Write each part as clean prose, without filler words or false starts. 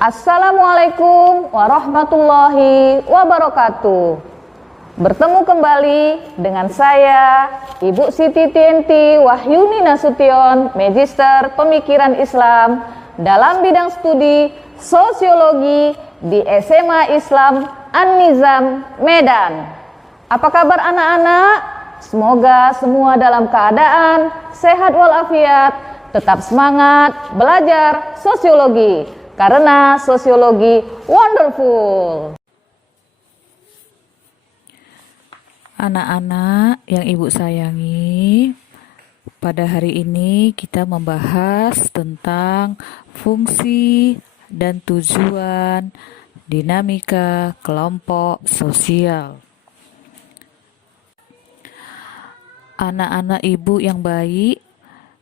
Assalamualaikum warahmatullahi wabarakatuh. Bertemu kembali dengan saya, Ibu Siti Tienti Wahyuni Nasution, Magister Pemikiran Islam dalam bidang studi Sosiologi di SMA Islam An-Nizam, Medan. Apa kabar anak-anak? Semoga semua dalam keadaan sehat walafiat, tetap semangat belajar sosiologi. Karena sosiologi wonderful. Anak-anak yang Ibu sayangi, pada hari ini kita membahas tentang fungsi dan tujuan dinamika kelompok sosial. Anak-anak Ibu yang baik,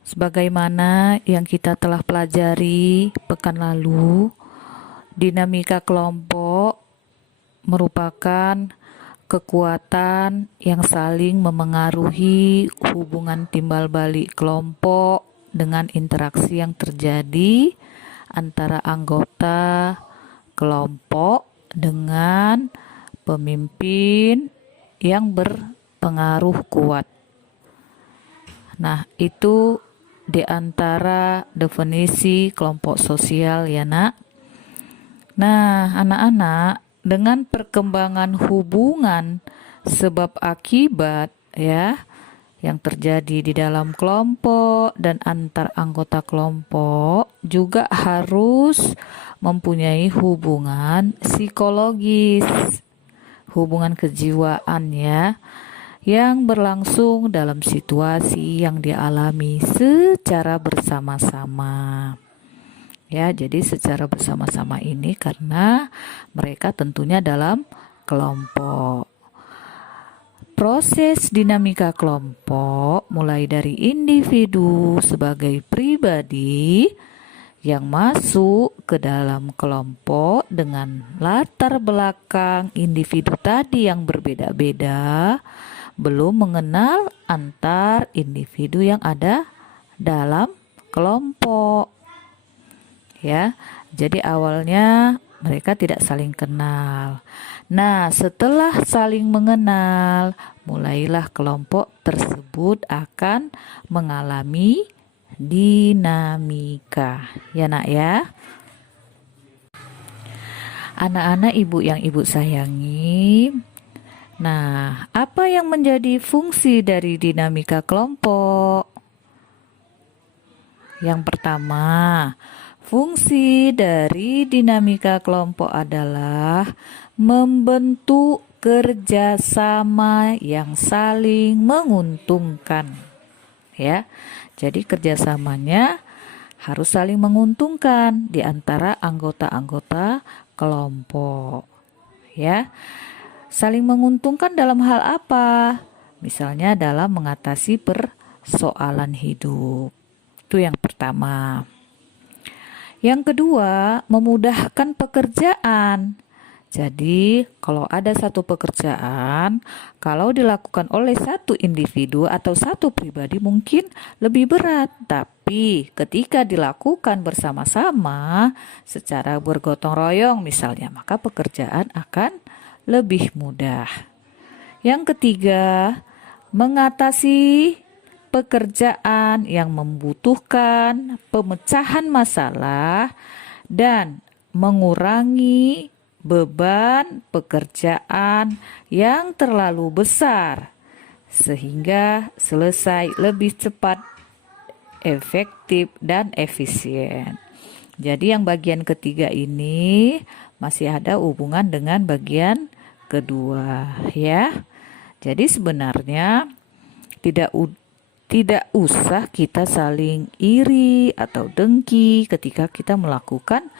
sebagaimana yang kita telah pelajari pekan lalu, dinamika kelompok merupakan kekuatan yang saling memengaruhi hubungan timbal balik kelompok dengan interaksi yang terjadi antara anggota kelompok dengan pemimpin yang berpengaruh kuat. Nah, itu di antara definisi kelompok sosial ya nak. Nah anak-anak, dengan perkembangan hubungan sebab akibat ya yang terjadi di dalam kelompok dan antar anggota kelompok juga harus mempunyai hubungan psikologis, hubungan kejiwaan ya, yang berlangsung dalam situasi yang dialami secara bersama-sama. Ya, jadi secara bersama-sama ini karena mereka tentunya dalam kelompok. Proses dinamika kelompok mulai dari individu sebagai pribadi yang masuk ke dalam kelompok dengan latar belakang individu tadi yang berbeda-beda, belum mengenal antar individu yang ada dalam kelompok. Ya, jadi awalnya mereka tidak saling kenal. Nah, setelah saling mengenal, mulailah kelompok tersebut akan mengalami dinamika. Ya, Nak ya. Anak-anak Ibu yang Ibu sayangi, nah, apa yang menjadi fungsi dari dinamika kelompok? Yang pertama, fungsi dari dinamika kelompok adalah membentuk kerjasama yang saling menguntungkan. Ya, jadi kerjasamanya harus saling menguntungkan di antara anggota-anggota kelompok. Ya. Saling menguntungkan dalam hal apa? Misalnya dalam mengatasi persoalan hidup. Itu yang pertama. Yang kedua, memudahkan pekerjaan. Jadi, kalau ada satu pekerjaan, kalau dilakukan oleh satu individu atau satu pribadi mungkin lebih berat. Tapi ketika dilakukan bersama-sama, secara bergotong royong misalnya, maka pekerjaan akan lebih mudah. Yang ketiga, mengatasi pekerjaan yang membutuhkan pemecahan masalah dan mengurangi beban pekerjaan yang terlalu besar sehingga selesai lebih cepat, efektif, dan efisien. Jadi yang bagian ketiga ini masih ada hubungan dengan bagian kedua ya. Jadi sebenarnya tidak usah kita saling iri atau dengki ketika kita melakukan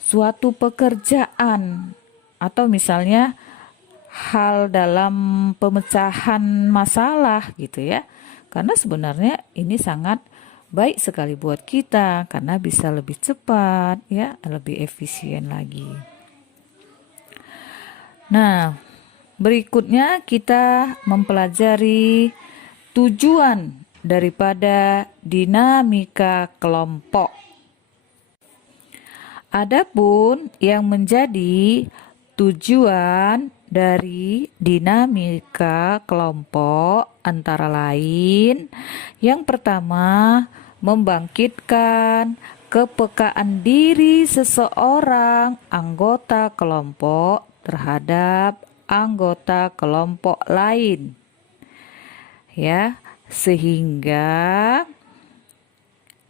suatu pekerjaan atau misalnya hal dalam pemecahan masalah gitu ya. Karena sebenarnya ini sangat baik sekali buat kita karena bisa lebih cepat ya, lebih efisien lagi. Nah, berikutnya kita mempelajari tujuan daripada dinamika kelompok. Adapun yang menjadi tujuan dari dinamika kelompok antara lain, yang pertama, membangkitkan kepekaan diri seseorang anggota kelompok terhadap anggota kelompok lain, ya, sehingga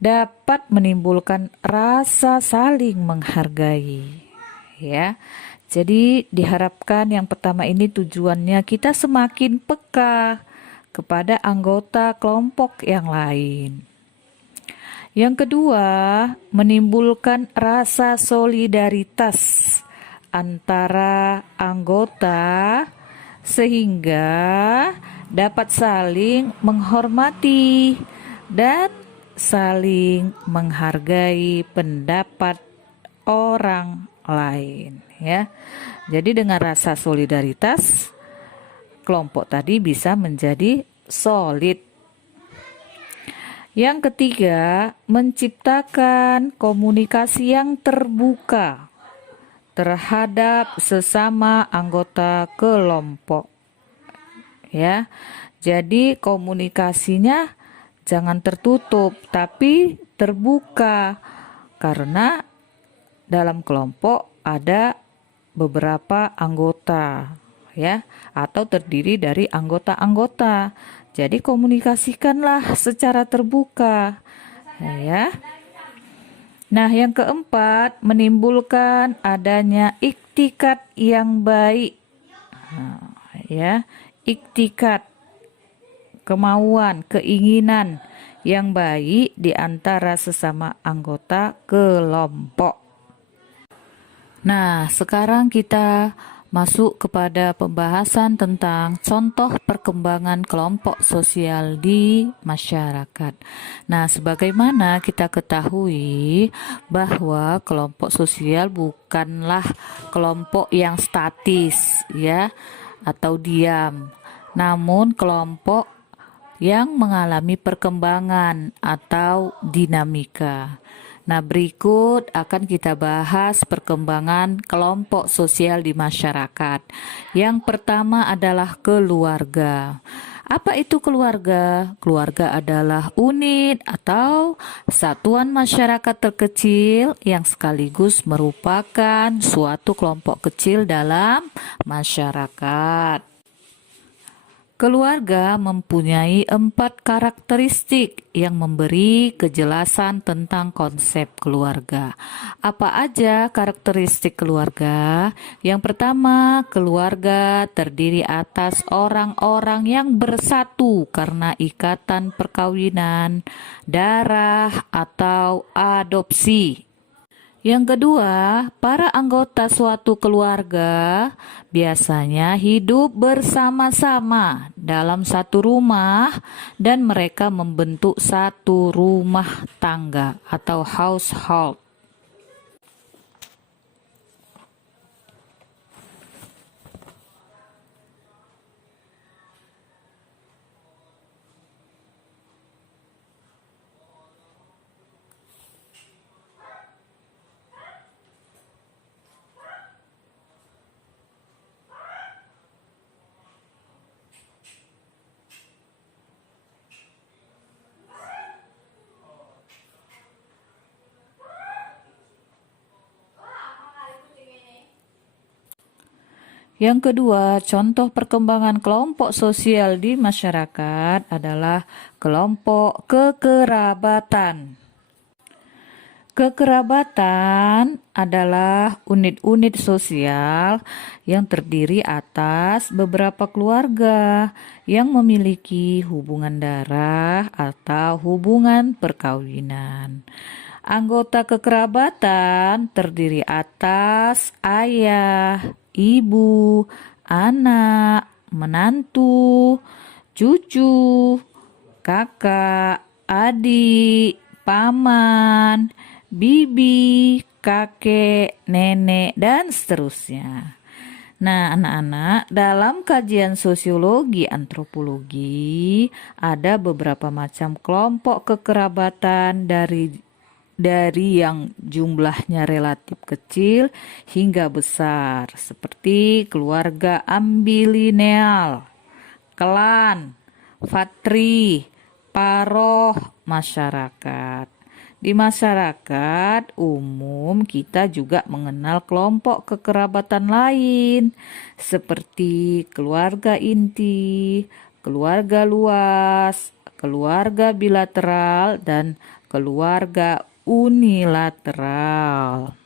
dapat menimbulkan rasa saling menghargai, ya. Jadi diharapkan yang pertama ini tujuannya kita semakin peka kepada anggota kelompok yang lain. Yang kedua, menimbulkan rasa solidaritas antara anggota sehingga dapat saling menghormati dan saling menghargai pendapat orang lain, ya. Jadi dengan rasa solidaritas, kelompok tadi bisa menjadi solid. Yang ketiga, menciptakan komunikasi yang terbuka terhadap sesama anggota kelompok, ya. Jadi komunikasinya jangan tertutup tapi terbuka, karena dalam kelompok ada beberapa anggota, ya, atau terdiri dari anggota-anggota. Jadi komunikasikanlah secara terbuka, ya. Nah, yang keempat, menimbulkan adanya iktikat yang baik. Nah, ya, iktikat, kemauan, keinginan yang baik di antara sesama anggota kelompok. Nah, sekarang kita masuk kepada pembahasan tentang contoh perkembangan kelompok sosial di masyarakat. Nah, sebagaimana kita ketahui bahwa kelompok sosial bukanlah kelompok yang statis, ya, atau diam, namun kelompok yang mengalami perkembangan atau dinamika. Nah, berikut akan kita bahas perkembangan kelompok sosial di masyarakat. Yang pertama adalah keluarga. Apa itu keluarga? Keluarga adalah unit atau satuan masyarakat terkecil yang sekaligus merupakan suatu kelompok kecil dalam masyarakat. Keluarga mempunyai 4 karakteristik yang memberi kejelasan tentang konsep keluarga. Apa aja karakteristik keluarga? Yang pertama, keluarga terdiri atas orang-orang yang bersatu karena ikatan perkawinan, darah, atau adopsi. Yang kedua, para anggota suatu keluarga biasanya hidup bersama-sama dalam satu rumah dan mereka membentuk satu rumah tangga atau household. Yang kedua, contoh perkembangan kelompok sosial di masyarakat adalah kelompok kekerabatan. Kekerabatan adalah unit-unit sosial yang terdiri atas beberapa keluarga yang memiliki hubungan darah atau hubungan perkawinan. Anggota kekerabatan terdiri atas ayah, ibu, anak, menantu, cucu, kakak, adik, paman, bibi, kakek, nenek, dan seterusnya. Nah, anak-anak, dalam kajian sosiologi antropologi ada beberapa macam kelompok kekerabatan dari yang jumlahnya relatif kecil hingga besar, seperti keluarga ambilineal, klan, fatri, paroh, masyarakat. Di masyarakat umum kita juga mengenal kelompok kekerabatan lain seperti keluarga inti, keluarga luas, keluarga bilateral, dan keluarga unilateral.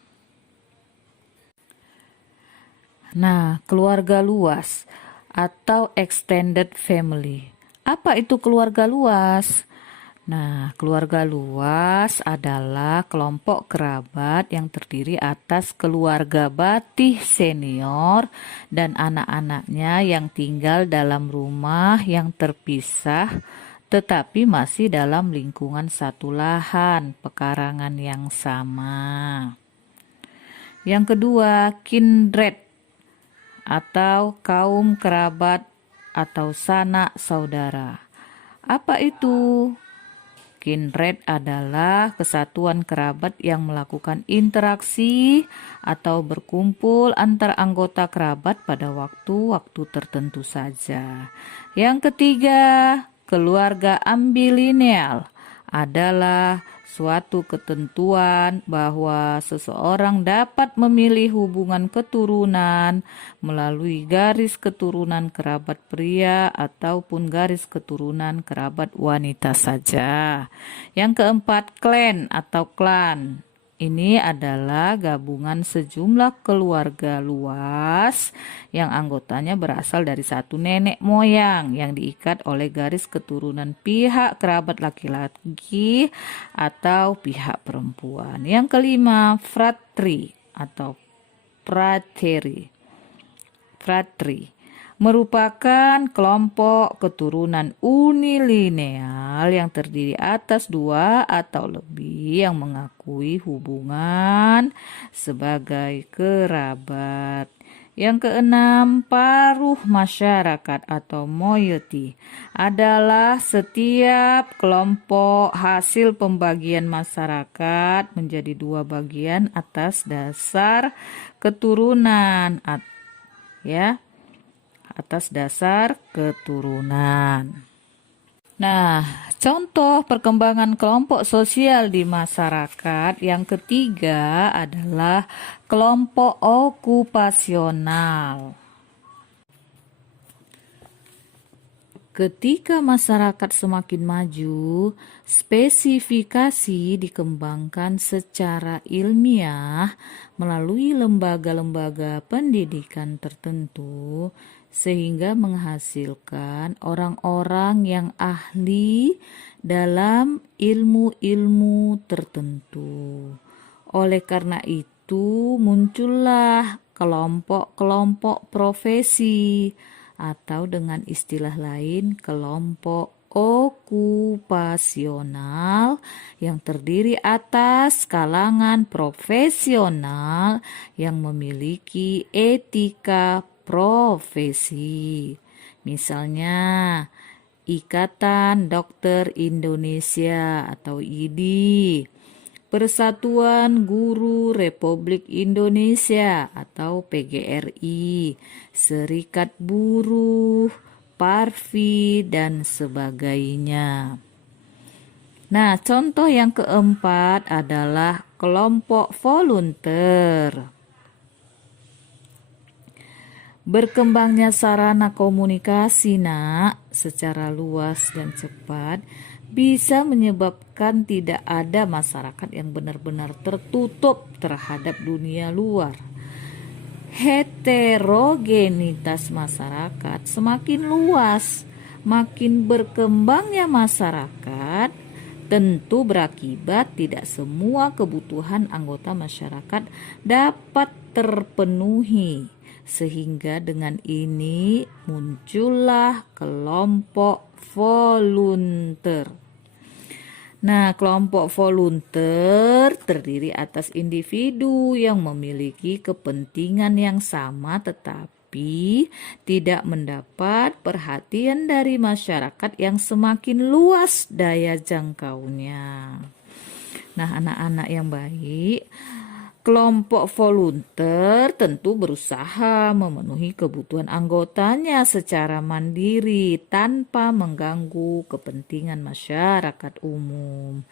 Nah, keluarga luas atau extended family. Apa itu keluarga luas? Nah, keluarga luas adalah kelompok kerabat yang terdiri atas keluarga Batih senior dan anak-anaknya yang tinggal dalam rumah yang terpisah tetapi masih dalam lingkungan satu lahan, pekarangan yang sama. Yang kedua, kindred atau kaum kerabat atau sanak saudara. Apa itu? Kindred adalah kesatuan kerabat yang melakukan interaksi atau berkumpul antar anggota kerabat pada waktu-waktu tertentu saja. Yang ketiga, keluarga ambilineal adalah suatu ketentuan bahwa seseorang dapat memilih hubungan keturunan melalui garis keturunan kerabat pria ataupun garis keturunan kerabat wanita saja. Yang keempat, klan atau klan. Ini adalah gabungan sejumlah keluarga luas yang anggotanya berasal dari satu nenek moyang yang diikat oleh garis keturunan pihak kerabat laki-laki atau pihak perempuan. Yang kelima, fratri atau frateri. Fratri merupakan kelompok keturunan unilineal yang terdiri atas dua atau lebih yang mengakui hubungan sebagai kerabat. Yang keenam, paruh masyarakat atau moiety adalah setiap kelompok hasil pembagian masyarakat menjadi dua bagian atas dasar keturunan, atas dasar keturunan. Nah, contoh perkembangan kelompok sosial di masyarakat yang ketiga adalah kelompok okupasional. Ketika masyarakat semakin maju, spesifikasi dikembangkan secara ilmiah melalui lembaga-lembaga pendidikan tertentu sehingga menghasilkan orang-orang yang ahli dalam ilmu-ilmu tertentu. Oleh karena itu, muncullah kelompok-kelompok profesi atau dengan istilah lain kelompok okupasional yang terdiri atas kalangan profesional yang memiliki etika profesi. Misalnya, Ikatan Dokter Indonesia atau IDI, Persatuan Guru Republik Indonesia atau PGRI, Serikat Buruh, Parvi, dan sebagainya. Nah, contoh yang keempat adalah kelompok volunteer. Berkembangnya sarana komunikasi secara luas dan cepat bisa menyebabkan tidak ada masyarakat yang benar-benar tertutup terhadap dunia luar. Heterogenitas masyarakat semakin luas, makin berkembangnya masyarakat tentu berakibat tidak semua kebutuhan anggota masyarakat dapat terpenuhi. Sehingga dengan ini muncullah kelompok volunteer. Nah, kelompok volunteer terdiri atas individu yang memiliki kepentingan yang sama tetapi tidak mendapat perhatian dari masyarakat yang semakin luas daya jangkaunya. Nah, anak-anak yang baik, kelompok volunteer tentu berusaha memenuhi kebutuhan anggotanya secara mandiri tanpa mengganggu kepentingan masyarakat umum.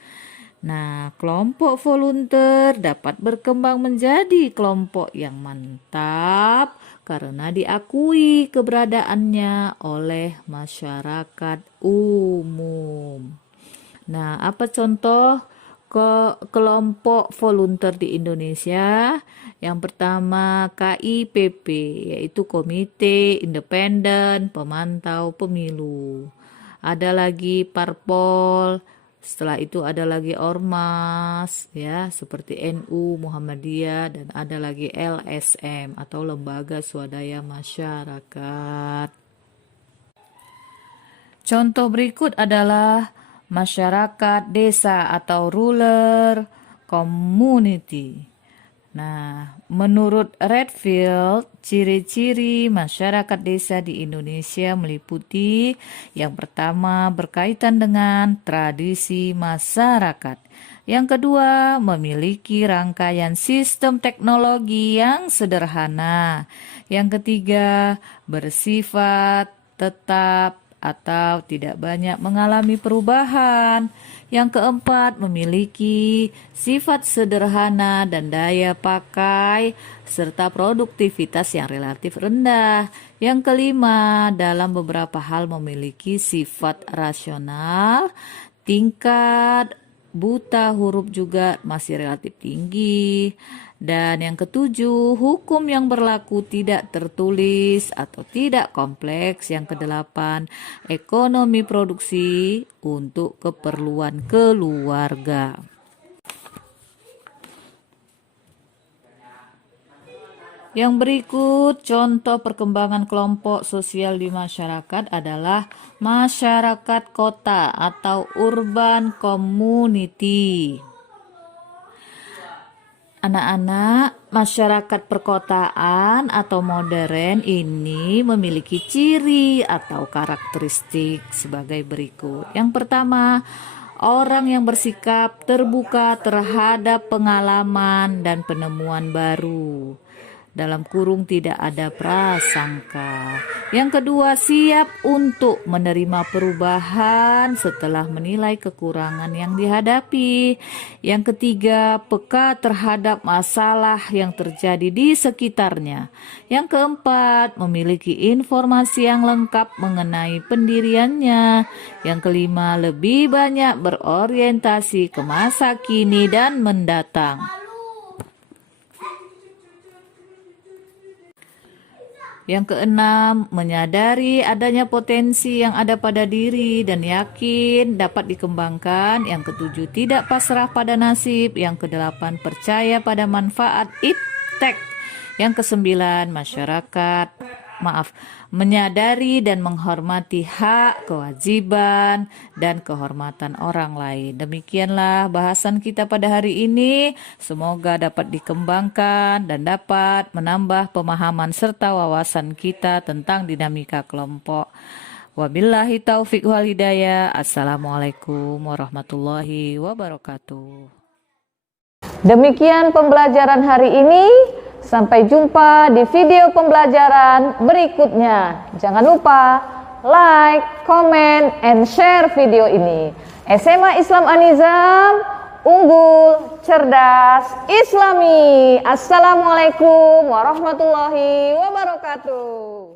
Nah, kelompok volunteer dapat berkembang menjadi kelompok yang mantap karena diakui keberadaannya oleh masyarakat umum. Nah, apa contoh kelompok volunteer di Indonesia? Yang pertama KIPP, yaitu Komite Independen Pemantau Pemilu. Ada lagi Parpol, setelah itu ada lagi Ormas, ya, seperti NU, Muhammadiyah, dan ada lagi LSM atau Lembaga Swadaya Masyarakat. Contoh berikut adalah masyarakat desa atau rural community. Nah, menurut Redfield, ciri-ciri masyarakat desa di Indonesia meliputi yang pertama berkaitan dengan tradisi masyarakat. Yang kedua, memiliki rangkaian sistem teknologi yang sederhana. Yang ketiga, bersifat tetap atau tidak banyak mengalami perubahan. Yang keempat, memiliki sifat sederhana dan daya pakai serta produktivitas yang relatif rendah. Yang kelima, dalam beberapa hal memiliki sifat rasional. Tingkat buta huruf juga masih relatif tinggi. Dan yang ketujuh, hukum yang berlaku tidak tertulis atau tidak kompleks. Yang kedelapan, ekonomi produksi untuk keperluan keluarga. Yang berikut contoh perkembangan kelompok sosial di masyarakat adalah masyarakat kota atau urban community. Anak-anak, masyarakat perkotaan atau modern ini memiliki ciri atau karakteristik sebagai berikut. Yang pertama, orang yang bersikap terbuka terhadap pengalaman dan penemuan baru. Dalam kurung tidak ada prasangka. Yang kedua, siap untuk menerima perubahan setelah menilai kekurangan yang dihadapi. Yang ketiga, peka terhadap masalah yang terjadi di sekitarnya. Yang keempat, memiliki informasi yang lengkap mengenai pendiriannya. Yang kelima, lebih banyak berorientasi ke masa kini dan mendatang. Yang keenam, menyadari adanya potensi yang ada pada diri dan yakin dapat dikembangkan. Yang ketujuh, tidak pasrah pada nasib. Yang kedelapan, percaya pada manfaat iptek. Yang kesembilan, menyadari dan menghormati hak, kewajiban, dan kehormatan orang lain. Demikianlah bahasan kita pada hari ini. Semoga dapat dikembangkan dan dapat menambah pemahaman serta wawasan kita tentang dinamika kelompok. Wabillahi taufiq wal hidayah. Assalamualaikum warahmatullahi wabarakatuh. Demikian pembelajaran hari ini. Sampai jumpa di video pembelajaran berikutnya. Jangan lupa like, comment, and share video ini. SMA Islam An-Nizam, unggul, cerdas, islami. Assalamualaikum warahmatullahi wabarakatuh.